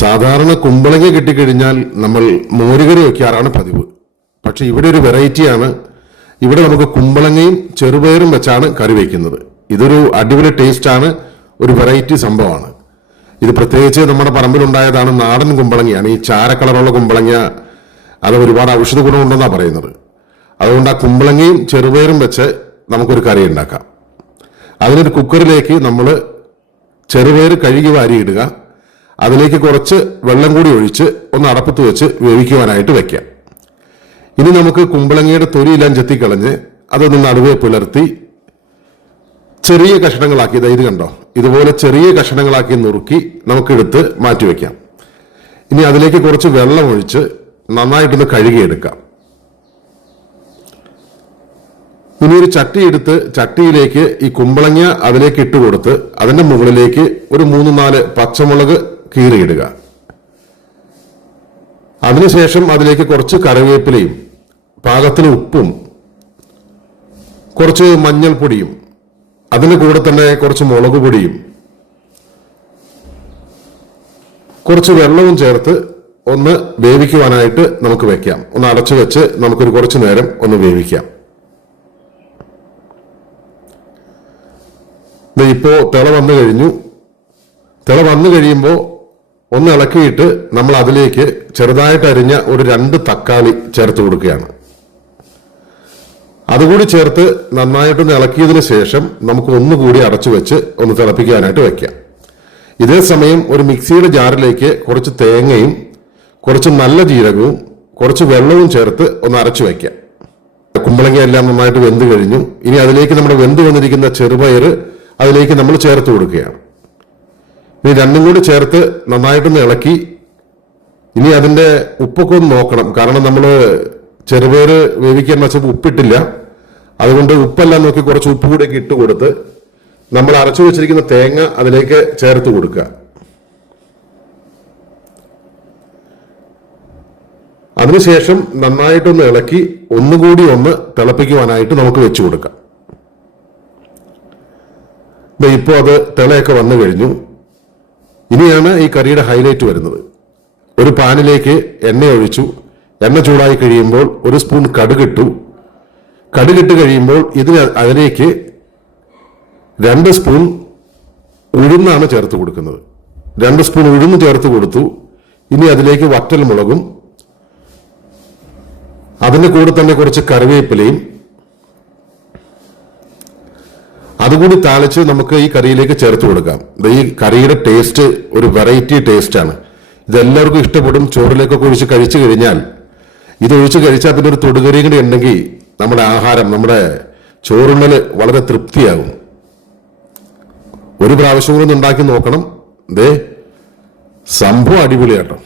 സാധാരണ കുമ്പളങ്ങ കിട്ടിക്കഴിഞ്ഞാൽ നമ്മൾ മോരുകറി വയ്ക്കാറാണ് പതിവ്. പക്ഷെ ഇവിടെ ഒരു വെറൈറ്റിയാണ്. ഇവിടെ നമുക്ക് കുമ്പളങ്ങയും ചെറുപയറും വെച്ചാണ് കറി വയ്ക്കുന്നത്. ഇതൊരു അടിപൊളി ടേസ്റ്റാണ്, ഒരു വെറൈറ്റി സംഭവമാണ്. ഇത് പ്രത്യേകിച്ച് നമ്മുടെ പറമ്പിലുണ്ടായതാണ്. നാടൻ കുമ്പളങ്ങയാണ്. ഈ ചാര കളറുള്ള കുമ്പളങ്ങ അത് ഒരുപാട് ഔഷധ ഗുണമുണ്ടെന്നാണ് പറയുന്നത്. അതുകൊണ്ട് ആ കുമ്പളങ്ങയും ചെറുപയറും വെച്ച് നമുക്കൊരു കറി ഉണ്ടാക്കാം. അതിനൊരു കുക്കറിലേക്ക് നമ്മൾ ചെറുപയർ കഴുകി വാരിയിടുക. അതിലേക്ക് കുറച്ച് വെള്ളം കൂടി ഒഴിച്ച് ഒന്ന് അടപ്പത്ത് വെച്ച് വേവിക്കുവാനായിട്ട് വെക്കാം. ഇനി നമുക്ക് കുമ്പളങ്ങയുടെ തൊലിയെല്ലാം ചെത്തിക്കളഞ്ഞ് അതൊന്ന് നടുവേ പുലർത്തി ചെറിയ കഷണങ്ങളാക്കി, ഇത് കണ്ടോ, ഇതുപോലെ ചെറിയ കഷണങ്ങളാക്കി നുറുക്കി നമുക്കെടുത്ത് മാറ്റിവെക്കാം. ഇനി അതിലേക്ക് കുറച്ച് വെള്ളം ഒഴിച്ച് നന്നായിട്ടൊന്ന് കഴുകിയെടുക്കാം. ഇനി ഒരു ചട്ടി എടുത്ത് ചട്ടിയിലേക്ക് ഈ കുമ്പളങ്ങ അതിലേക്ക് ഇട്ട് കൊടുത്ത് അതിന്റെ മുകളിലേക്ക് ഒരു 3-4 പച്ചമുളക് കീറിയിടുക. അതിനുശേഷം അതിലേക്ക് കുറച്ച് കറിവേപ്പിലയും പാകത്തിന് ഉപ്പും കുറച്ച് മഞ്ഞൾപ്പൊടിയും അതിന് കൂടെ തന്നെ കുറച്ച് മുളക് പൊടിയും കുറച്ച് വെള്ളവും ചേർത്ത് ഒന്ന് വേവിക്കുവാനായിട്ട് നമുക്ക് വെക്കാം. ഒന്ന് അടച്ചു വെച്ച് നമുക്കൊരു കുറച്ചു നേരം ഒന്ന് വേവിക്കാം. ഇപ്പോ തിള വന്നു കഴിഞ്ഞു. തിള വന്നു കഴിയുമ്പോൾ ഒന്ന് ഇളക്കിയിട്ട് നമ്മൾ അതിലേക്ക് ചെറുതായിട്ട് അരിഞ്ഞ ഒരു 2 തക്കാളി ചേർത്ത് കൊടുക്കുകയാണ്. അതുകൂടി ചേർത്ത് നന്നായിട്ടൊന്ന് ഇളക്കിയതിന് ശേഷം നമുക്ക് ഒന്നുകൂടി അടച്ചു വെച്ച് ഒന്ന് തിളപ്പിക്കാനായിട്ട് വെക്കാം. ഇതേ സമയം ഒരു മിക്സിയുടെ ജാറിലേക്ക് കുറച്ച് തേങ്ങയും കുറച്ച് നല്ല ജീരകവും കുറച്ച് വെള്ളവും ചേർത്ത് ഒന്ന് അരച്ചു വെക്കാം. കുമ്പളങ്ങ എല്ലാം നന്നായിട്ട് വെന്ത് കഴിഞ്ഞു. ഇനി അതിലേക്ക് നമ്മുടെ വെന്ത് വന്നിരിക്കുന്ന ചെറുപയർ അതിലേക്ക് നമ്മൾ ചേർത്ത് കൊടുക്കുകയാണ്. ഇനി രണ്ടും കൂടി ചേർത്ത് നന്നായിട്ടൊന്ന് ഇളക്കി ഇനി അതിന്റെ ഉപ്പൊക്കെ ഒന്ന് നോക്കണം. കാരണം നമ്മൾ ചെറുപയർ വേവിക്കാൻ വെച്ചപ്പോൾ ഉപ്പിട്ടില്ല. അതുകൊണ്ട് ഉപ്പെല്ലാം നോക്കി കുറച്ച് ഉപ്പ് കൂടെ ഇട്ട് കൊടുത്ത് നമ്മൾ അരച്ചു വെച്ചിരിക്കുന്ന തേങ്ങ അതിലേക്ക് ചേർത്ത് കൊടുക്കുക. അതിനുശേഷം നന്നായിട്ടൊന്ന് ഇളക്കി ഒന്നുകൂടി ഒന്ന് തിളപ്പിക്കുവാനായിട്ട് നമുക്ക് വെച്ചു കൊടുക്കാം. ഇപ്പോൾ അത് തിളയൊക്കെ വന്നു കഴിഞ്ഞു. ഇനിയാണ് ഈ കറിയുടെ ഹൈലൈറ്റ് വരുന്നത്. ഒരു പാനിലേക്ക് എണ്ണ ഒഴിച്ചു. എണ്ണ ചൂടായി കഴിയുമ്പോൾ ഒരു സ്പൂൺ കടുകിട്ടു. കടുകിട്ട് കഴിയുമ്പോൾ അതിലേക്ക് 2 സ്പൂൺ ഉഴുന്നാണ് ചേർത്ത് കൊടുക്കുന്നത്. 2 സ്പൂൺ ഉഴുന്ന് ചേർത്ത് കൊടുത്തു. ഇനി അതിലേക്ക് വറ്റൽ മുളകും അതിന്റെ കൂടെ തന്നെ കുറച്ച് കറിവേപ്പിലയും അതുകൂടി താളിച്ച് നമുക്ക് ഈ കറിയിലേക്ക് ചേർത്ത് കൊടുക്കാം. ഈ കറിയുടെ ടേസ്റ്റ് ഒരു വെറൈറ്റി ടേസ്റ്റാണ്. ഇതെല്ലാവർക്കും ഇഷ്ടപ്പെടും. ചോറിലേക്കൊക്കെ ഒഴിച്ച് കഴിച്ചു കഴിഞ്ഞാൽ ഇത് ഒഴിച്ച് കഴിച്ചാൽ പിന്നെ ഒരു തൊടുകറിയും കൂടി ഉണ്ടെങ്കിൽ നമ്മുടെ ആഹാരം, നമ്മുടെ ചോറുണ്ണല് വളരെ തൃപ്തിയാകും. ഒരു പ്രാവശ്യം കൂടി ഒന്ന് ഉണ്ടാക്കി നോക്കണം. സംഭവം അടിപൊളിയാട്ടോ.